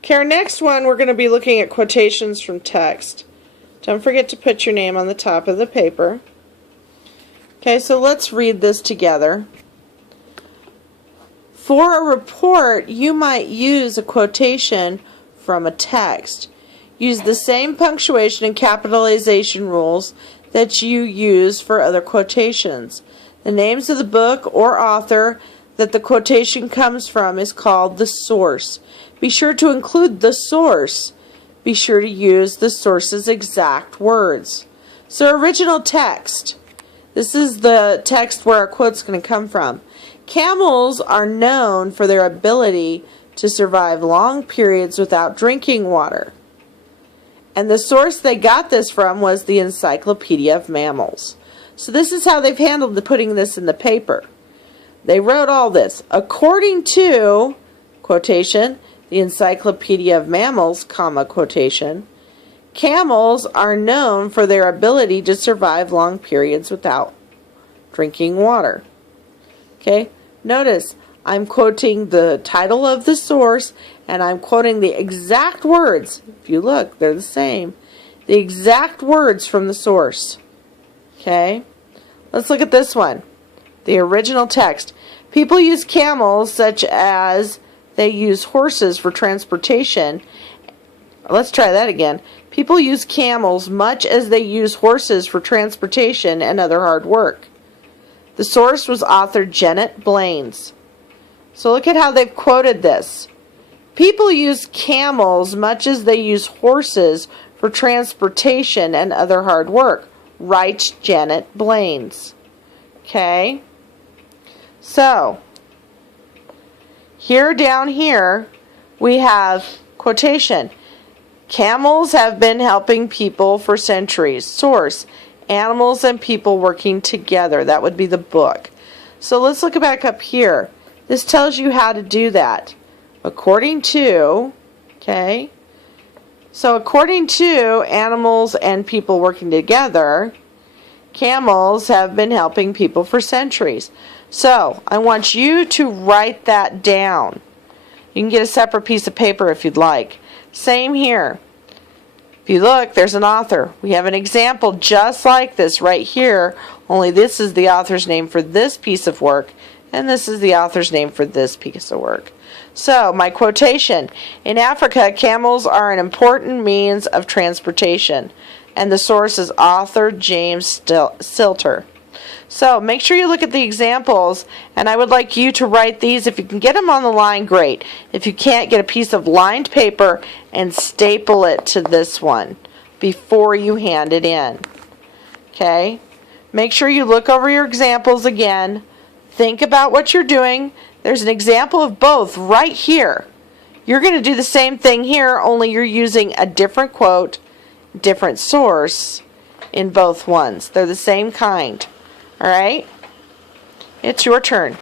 Okay, our next one we're going to be looking at quotations from text. Don't forget to put your name on the top of the paper. Okay, so let's read this together. For a report, you might use a quotation from a text. Use the same punctuation and capitalization rules that you use for other quotations. The names of the book or author that the quotation comes from is called the source. Be sure to include the source. Be sure to use the source's exact words. So original text. This is the text where our quote's going to come from. Camels are known for their ability to survive long periods without drinking water. And the source they got this from was the Encyclopedia of Mammals. So this is how they've handled putting this in the paper. They wrote all this. According to, quotation, the Encyclopedia of Mammals, comma, quotation, camels are known for their ability to survive long periods without drinking water. Okay, notice I'm quoting the title of the source and I'm quoting the exact words. If you look, they're the same. The exact words from the source. Okay, let's look at this one. The original text. People use camels such as they use horses for transportation. Let's try that again. People use camels much as they use horses for transportation and other hard work. The source was author Janet Blaines. So look at how they've quoted this. People use camels much as they use horses for transportation and other hard work, writes Janet Blaines. Okay? So, here down here, we have quotation. Camels have been helping people for centuries. Source, animals and people working together. That would be the book. So let's look back up here. This tells you how to do that. According to, okay, so according to animals and people working together, camels have been helping people for centuries. So I want you to write that down. You can get a separate piece of paper if you'd like. Same here. If you look, there's an author. We have an example just like this right here, only this is the author's name for this piece of work, and this is the author's name for this piece of work. So, my quotation. In Africa, camels are an important means of transportation, and the source is author James Silter. So, make sure you look at the examples, and I would like you to write these. If you can get them on the line, great. If you can't, get a piece of lined paper and staple it to this one before you hand it in. Okay? Make sure you look over your examples again. Think about what you're doing. There's an example of both right here. You're going to do the same thing here, only you're using a different quote, different source in both ones. They're the same kind. All right? It's your turn.